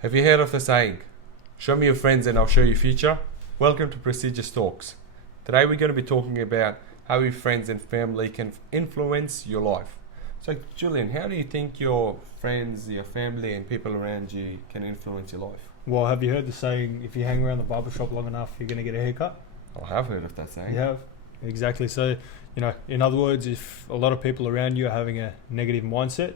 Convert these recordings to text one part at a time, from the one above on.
Have you heard of the saying, show me your friends and I'll show you your future? Welcome to Prestigious Talks. Today we're going to be talking about how your friends and family can influence your life. So Julian, how do you think your friends, your family and people around you can influence your life? Well, have you heard the saying, if you hang around the barber shop long enough, you're going to get a haircut? I have heard of that saying. You have? Exactly. So, in other words, if a lot of people around you are having a negative mindset,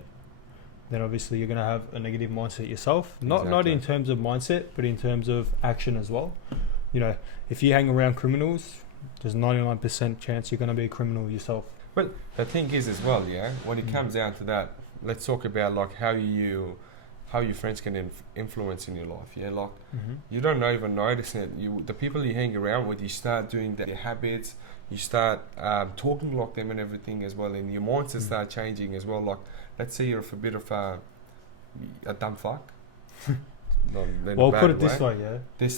then obviously you're going to have a negative mindset yourself. Not in terms of mindset, but in terms of action as well. If you hang around criminals, there's 99% chance you're going to be a criminal yourself. But the thing is as well, when it comes down to that, let's talk about like how your friends can influence in your life. You don't even notice it. The people you hang around with, you start doing their habits, you start talking like them and everything as well, and your mindset start changing as well. Like, let's say you're a bit of a dumb fuck. Well, put it this way, you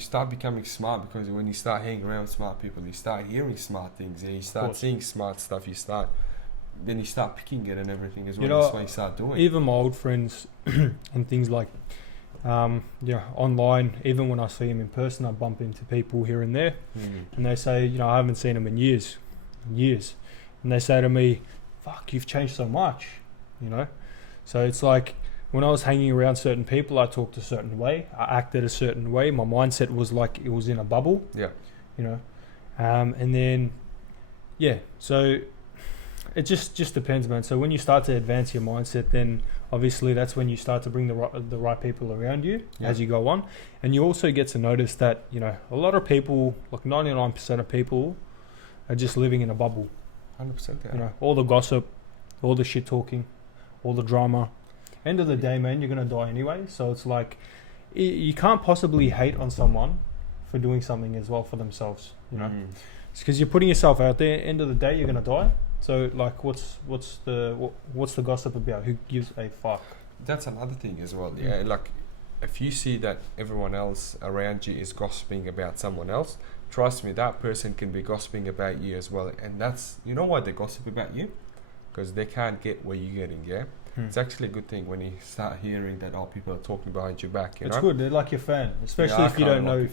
start becoming smart, because when you start hanging around smart people, you start hearing smart things, you start seeing smart stuff, then you start picking it and everything as well. That's what you start doing. Even my old friends and things like, online, even when I see them in person, I bump into people here and there, and they say, I haven't seen them in years, and they say to me, "Fuck, you've changed so much," So it's like, when I was hanging around certain people, I talked a certain way, I acted a certain way. My mindset was like it was in a bubble. And then, so it just depends, man. So when you start to advance your mindset, then obviously that's when you start to bring the right people around you as you go on. And you also get to notice that, a lot of people, like 99% of people, are just living in a bubble. 100%. All the gossip, all the shit talking, all the drama. End of the day, man, you're going to die anyway. So it's like, you can't possibly hate on someone for doing something as well for themselves, It's because you're putting yourself out there. End of the day, you're going to die. So like, what's the gossip about? Who gives a fuck? That's another thing as well. Like, if you see that everyone else around you is gossiping about someone else, trust me, that person can be gossiping about you as well. And that's, why they gossip about you? Because they can't get where you're getting. It's actually a good thing when you start hearing that people are talking behind your back. It's good. They're like your fan, especially if you don't know.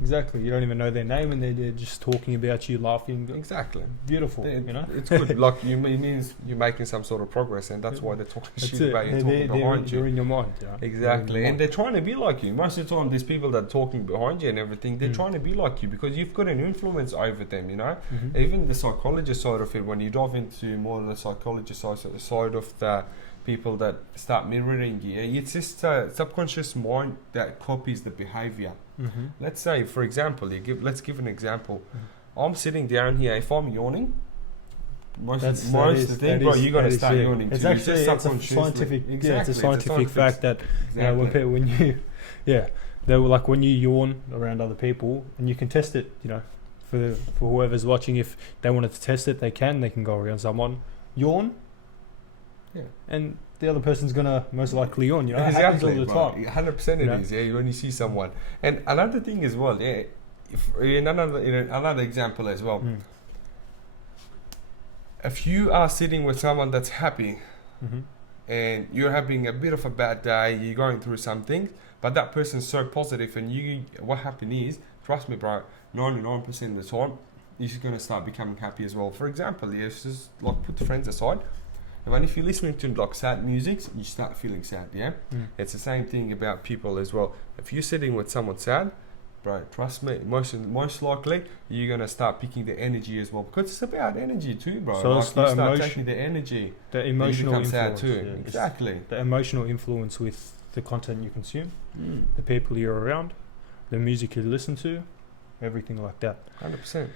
Exactly, you don't even know their name, and they're just talking about you, laughing. Exactly, beautiful. It's good. Like, it means you're making some sort of progress, and that's why they're talking shit about you, talking behind you. They're in your mind. Exactly, and they're trying to be like you. Most of the time, these people that are talking behind you and everything, they're trying to be like you because you've got an influence over them. Even the psychologist side of it. When you dive into more of the psychologist side of the people that start mirroring you, it's just a subconscious mind that copies the behavior. Let's say, for example, let's give an example. I'm sitting down here. If I'm yawning, most of the thing, bro, you're gonna start yawning too. It's actually a scientific fact that when you they were like, when you yawn around other people, and you can test it. For whoever's watching, if they wanted to test it, they can go around someone, yawn. And the other person's gonna most likely yawn. It happens all the time. 100% it is. When you see someone, and another thing as well. If in another example as well. If you are sitting with someone that's happy, and you're having a bit of a bad day, you're going through something, but that person's so positive, and what happened is, trust me, bro, 99% of the time, you're just gonna start becoming happy as well. For example, just like put the friends aside. And if you're listening to like sad music, you start feeling sad, It's the same thing about people as well. If you're sitting with someone sad, bro, trust me, most likely you're gonna start picking the energy as well, because it's about energy too, bro. So like, you start taking the energy, the emotional influence, sad too. Exactly. The emotional influence with the content you consume, the people you're around, the music you listen to, everything like that. 100%.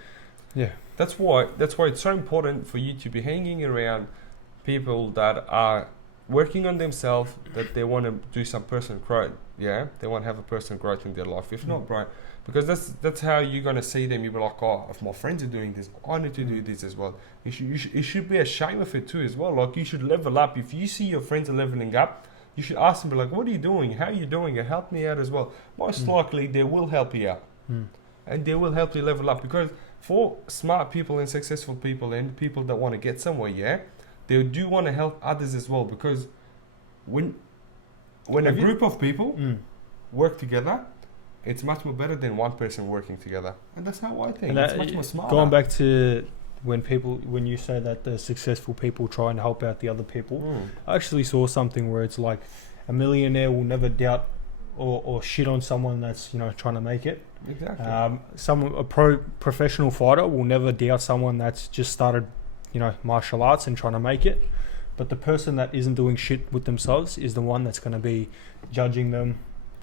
Yeah. That's why it's so important for you to be hanging around people that are working on themselves, that they want to do some personal growth. They want to have a personal growth in their life. If not, bro, because that's how you're gonna see them. You'll be like, oh, if my friends are doing this, I need to do this as well. You should be ashamed of it too as well. Like, you should level up. If you see your friends are leveling up, you should ask them, be like, what are you doing? How are you doing? And help me out as well. Most likely they will help you out, and they will help you level up, because for smart people and successful people and people that want to get somewhere, they do want to help others as well, because when when a group of people work together, it's much more better than one person working together. And that's how I think. It's much more smarter. Going back to when you say that the successful people try and help out the other people, I actually saw something where it's like a millionaire will never doubt or shit on someone that's, you know, trying to make it. Exactly. A professional fighter will never doubt someone that's just started, you know, martial arts and trying to make it. But the person that isn't doing shit with themselves is the one that's going to be judging them,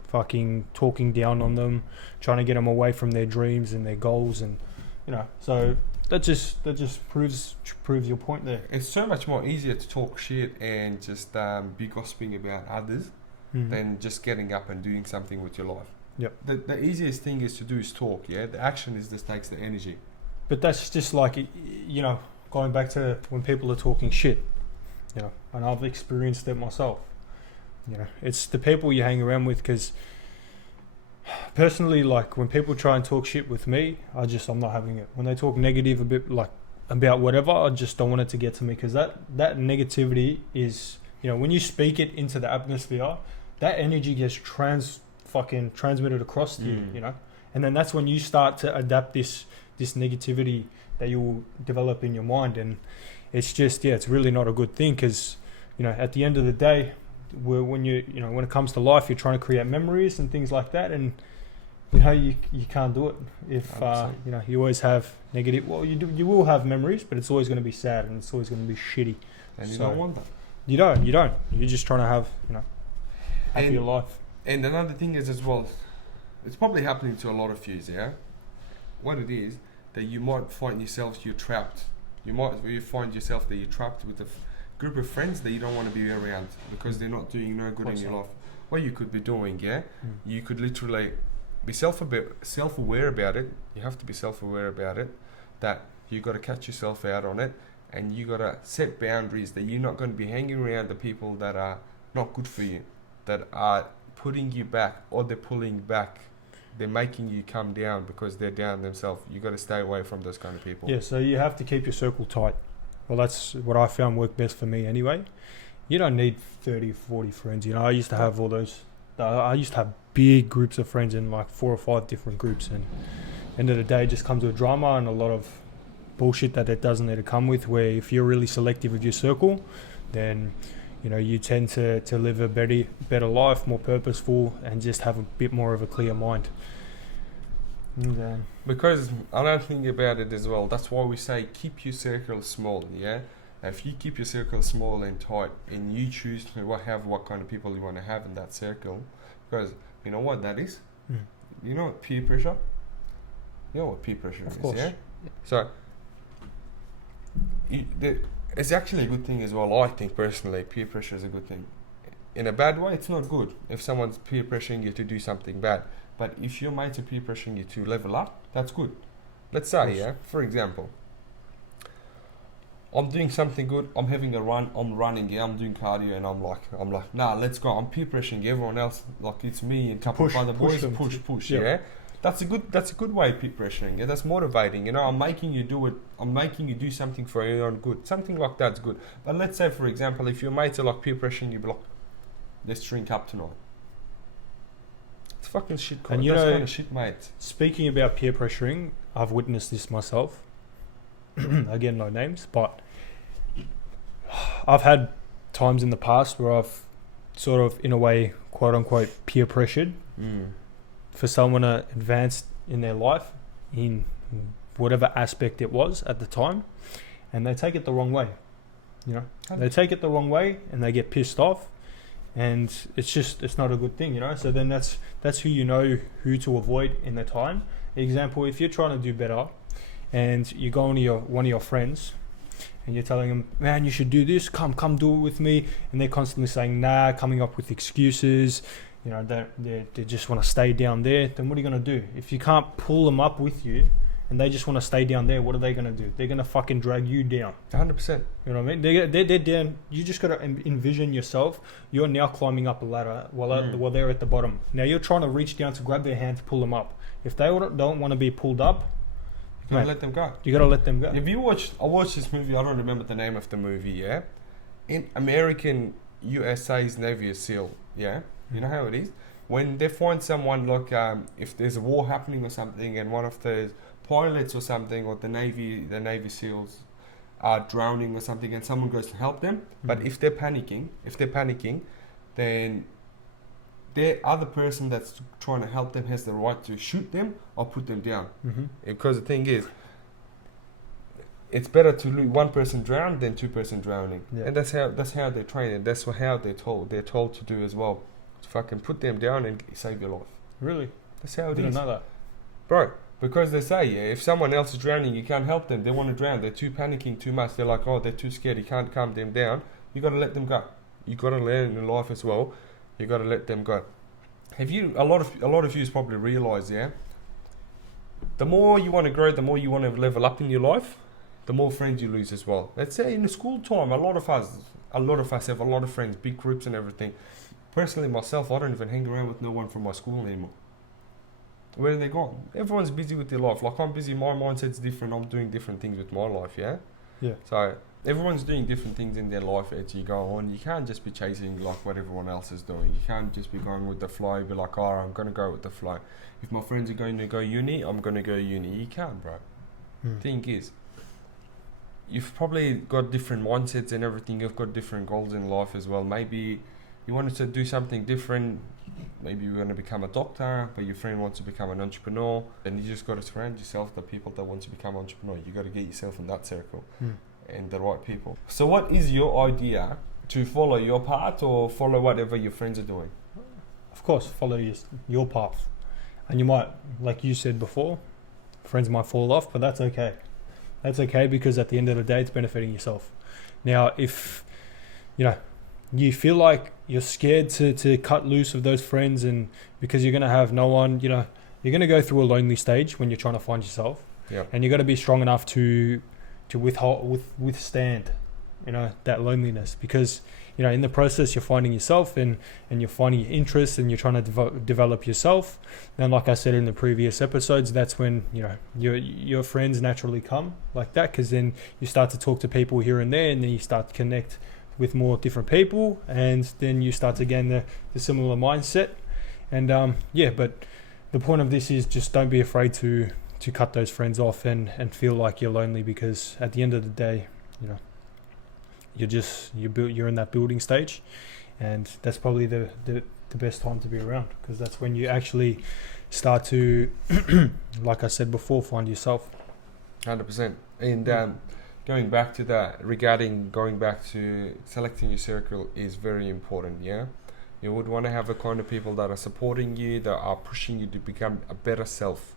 fucking talking down on them, trying to get them away from their dreams and their goals, and you know. So that just proves your point there. It's so much more easier to talk shit and just be gossiping about others than just getting up and doing something with your life. Yep. The easiest thing is to do is talk. Yeah. The action is just takes the energy. But that's just like, you know, going back to when people are talking shit. You know, and I've experienced it myself. You know, it's the people you hang around with, because personally, like when people try and talk shit with me, I'm not having it. When they talk negative a bit, like about whatever, I just don't want it to get to me, because that negativity is, you know, when you speak it into the atmosphere, that energy gets transmitted across to you, you know, and then that's when you start to adapt this negativity that you will develop in your mind, and it's just, it's really not a good thing, because, you know, at the end of the day, when it comes to life, you're trying to create memories and things like that, and you know you can't do it if you know, you always have negative. Well, you will have memories, but it's always going to be sad and it's always going to be shitty. And you don't want that. You don't. You're just trying to have, you know, happier life. And another thing is as well, it's probably happening to a lot of yous. Yeah, what it is that you might find yourself you're trapped. You find yourself that you're trapped with a group of friends that you don't want to be around because they're not doing no good in your life. What you could be doing, you could literally be self-aware about it. You have to be self-aware about it, that you got to catch yourself out on it, and you got to set boundaries that you're not going to be hanging around the people that are not good for you, that are putting you back, or they're pulling back. They're making you come down because they're down themselves. You got to stay away from those kind of people. Yeah, so you have to keep your circle tight. Well, that's what I found worked best for me anyway. You don't need 30, 40 friends. You know, I used to have all those. I used to have big groups of friends in like 4 or 5 different groups, and end of the day, it just comes with drama and a lot of bullshit that it doesn't need to come with. Where if you're really selective with your circle, then you know you tend to live a better life, more purposeful, and just have a bit more of a clear mind. Because another thing about it as well, that's why we say keep your circle small. Yeah, if you keep your circle small and tight, and you choose to what kind of people you want to have in that circle, because you know what that is. You know what peer pressure. You know what peer pressure is. Course. Yeah. So it's actually a good thing as well. I think personally, peer pressure is a good thing. In a bad way, it's not good if someone's peer pressuring you to do something bad. But if your mates are peer pressuring you to level up, that's good. Let's say, for example, I'm doing something good, I'm having a run, I'm running, I'm doing cardio, and I'm like, nah, let's go. I'm peer pressuring everyone else, like it's me and a couple of other boys, push, yeah. That's a good way of peer pressuring, yeah. That's motivating, you know. I'm making you do it. I'm making you do something for your own good. Something like that's good. But let's say, for example, if your mates are like peer pressuring you, like, let's drink up tonight. It's fucking shit. And that's kind of shit, mate. Speaking about peer pressuring, I've witnessed this myself. Again, no names, but I've had times in the past where I've sort of, in a way, quote unquote, peer pressured for someone to advance in their life in whatever aspect it was at the time, and they take it the wrong way. You know, they take it the wrong way and they get pissed off. And it's not a good thing, you know. So then that's who you know who to avoid in the time. Example, if you're trying to do better, and you go on to one of your friends, and you're telling them, man, you should do this. Come do it with me. And they're constantly saying nah, coming up with excuses. You know, they just want to stay down there. Then what are you gonna do if you can't pull them up with you? And they just want to stay down there, what are they going to do? They're going to fucking drag you down. 100%. You know what I mean? They're down. You just got to envision yourself. You're now climbing up a ladder while they're at the bottom. Now you're trying to reach down to grab their hand to pull them up. If they don't want to be pulled up, you gotta let them go. You got to let them go. I watched this movie, I don't remember the name of the movie, yeah? In American USA's Navy SEAL, yeah? You know how it is? When they find someone, like, if there's a war happening or something, and one of the pilots or something, or the Navy SEALs are drowning or something, and someone goes to help them, but if they're panicking, then the other person that's trying to help them has the right to shoot them or put them down. Because the thing is, it's better to lose one person drowned than two person drowning. And that's how they train, and that's how they're told to do as well. To fucking put them down and save your life. Really? That's how it is. Didn't know that. Bro, because they say, if someone else is drowning, you can't help them. They want to drown. They're too panicking too much. They're like, oh, they're too scared. You can't calm them down. You got to let them go. You got to learn in life as well. You got to let them go. A lot of you probably realise, the more you want to grow, the more you want to level up in your life, the more friends you lose as well. Let's say in the school time, a lot of us have a lot of friends, big groups and everything. Personally, myself, I don't even hang around with no one from my school anymore. Where are they gone? Everyone's busy with their life. Like, I'm busy, my mindset's different, I'm doing different things with my life, yeah? So, everyone's doing different things in their life as you go on. You can't just be chasing, like, what everyone else is doing. You can't just be going with the flow, be like, oh, I'm going to go with the flow. If my friends are going to go uni, I'm going to go uni. You can't, bro. Thing is, you've probably got different mindsets and everything. You've got different goals in life as well. Maybe you wanted to do something different. Maybe you're going to become a doctor, but your friend wants to become an entrepreneur. And you just got to surround yourself with the people that want to become entrepreneur. You got to get yourself in that circle and the right people. So what is your idea? To follow your path or follow whatever your friends are doing? Of course, follow your path. And you might, like you said before, friends might fall off, but that's okay. That's okay, because at the end of the day, it's benefiting yourself. Now, if, you feel like you're scared to cut loose of those friends, and because you're going to have no one, you're going to go through a lonely stage when you're trying to find yourself. And you got to be strong enough to withstand, that loneliness, because, in the process, you're finding yourself and you're finding your interests, and you're trying to develop yourself. And like I said in the previous episodes, that's when, your friends naturally come like that, because then you start to talk to people here and there, and then you start to connect with more different people, and then you start to gain the similar mindset. And but the point of this is just don't be afraid to cut those friends off and feel like you're lonely, because at the end of the day, you're in that building stage, and that's probably the best time to be around, because that's when you actually start to like I said before, find yourself. 100%. And going back to that, going back to selecting your circle is very important, You would want to have the kind of people that are supporting you, that are pushing you to become a better self,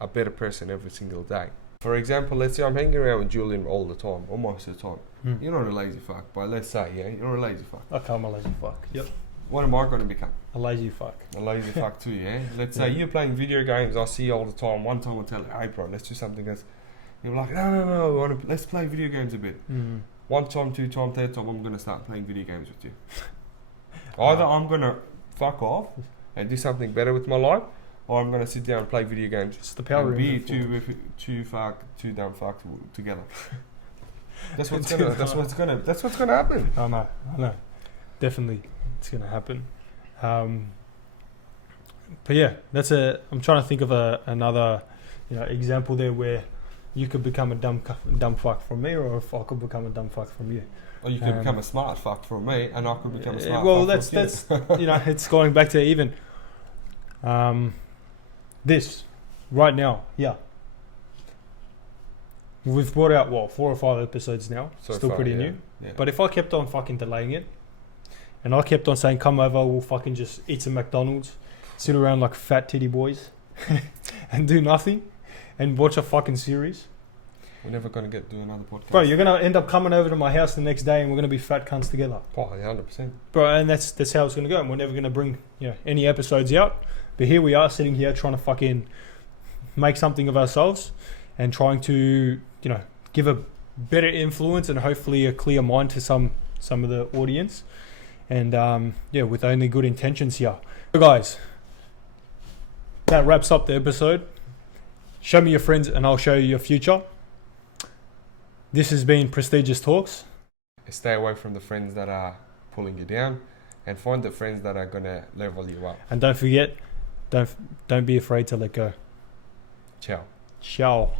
a better person every single day. For example, let's say I'm hanging around with Julian all the time, or most of the time. You're not a lazy fuck, but let's say, you're a lazy fuck. Okay, I'm a lazy fuck. Yep. What am I going to become? A lazy fuck. A lazy fuck too, Let's say you're playing video games, I see you all the time. One time I'll tell you, hey bro, let's do something else. You're like, no, let's play video games a bit. One time, two time, third time, I'm going to start playing video games with you. Either I'm going to fuck off and do something better with my life, or I'm going to sit down and play video games. It's the power and be two dumb fucked together. That's what's gonna happen. I know. Definitely, it's gonna happen. But yeah, I'm trying to think of another, example there where you could become a dumb fuck from me, or if I could become a dumb fuck from you. Or you could become a smart fuck from me, and I could become a smart fuck from you. That's it's going back to even this right now. Yeah, we've brought out 4 or 5 episodes now, so still far, pretty new. Yeah. But if I kept on fucking delaying it, and I kept on saying, "Come over, we'll fucking just eat some McDonald's, sit around like fat titty boys, and do nothing, and watch a fucking series." We're never going to do another podcast. Bro, you're going to end up coming over to my house the next day, and we're going to be fat cunts together. Oh, 100%. Bro, and that's how it's going to go. And we're never going to bring any episodes out. But here we are sitting here trying to fucking make something of ourselves, and trying to, give a better influence and hopefully a clear mind to some of the audience. And with only good intentions here. So guys, that wraps up the episode. Show me your friends and I'll show you your future. This has been Prestigious Talks. Stay away from the friends that are pulling you down, and find the friends that are gonna level you up. And don't forget, don't be afraid to let go. Ciao. Ciao.